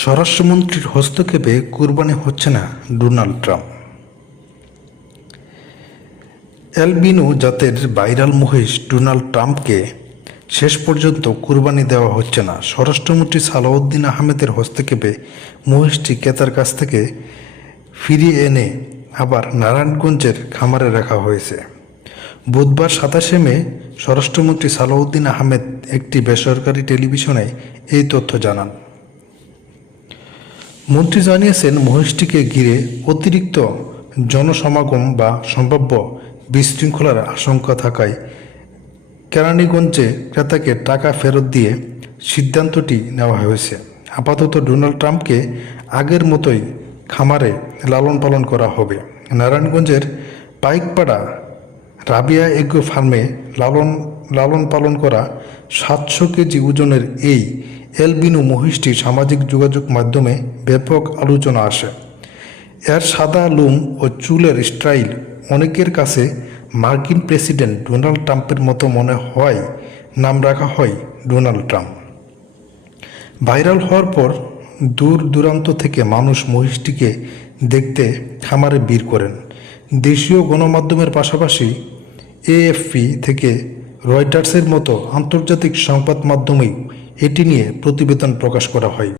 স্বরাষ্ট্রমন্ত্রীর হস্তক্ষেপে কুরবানি হচ্ছে না ডোনাল্ড ট্রাম্প। অ্যালবিনো জাতের ভাইরাল মহিষ ডোনাল্ড ট্রাম্পকে শেষ পর্যন্ত কুরবানি দেওয়া হচ্ছে না। স্বরাষ্ট্রমন্ত্রী সালাউদ্দিন আহমেদের হস্তক্ষেপে মহিষটি ক্রেতার কাছ থেকে ফিরিয়ে এনে আবার নারায়ণগঞ্জের খামারে রাখা হয়েছে। বুধবার 27 মে স্বরাষ্ট্রমন্ত্রী সালাউদ্দিন আহমেদ একটি বেসরকারি টেলিভিশনে এই তথ্য জানান। মন্ত্রী জানিয়েছেন, মহিষটিকে ঘিরে অতিরিক্ত জনসমাগম বা সম্ভাব্য বিশৃঙ্খলার আশঙ্কা থাকায় কেরানীগঞ্জে ক্রেতাকে টাকা ফেরত দিয়ে সিদ্ধান্তটি নেওয়া হয়েছে। আপাতত ডোনাল্ড ট্রাম্পকে আগের মতোই খামারে লালন পালন করা হবে। নারায়ণগঞ্জের পাইকপাড়া রাবিয়া এগ্রো ফার্মে লালন পালন করা 700 কেজি ওজনের এই অ্যালবিনো মহিষটি সামাজিক যোগাযোগ মাধ্যমে ব্যাপক আলোচনা আসে। এর সাদা লোম ও চুলের স্টাইল অনেকের কাছে মার্কিন প্রেসিডেন্ট ডোনাল্ড ট্রাম্পের মতো মনে হয় নাম রাখা হয় ডোনাল্ড ট্রাম্প। ভাইরাল হওয়ার পর দূর দূরান্ত থেকে মানুষ মহিষটিকে দেখতে খামারে ভিড় করেন। দেশীয় গণমাধ্যমের পাশাপাশি এএফপি থেকে রয়টার্সের মতো আন্তর্জাতিক সংবাদ মাধ্যমেও এটি নিয়ে প্রতিবেদন প্রকাশ করা হয়।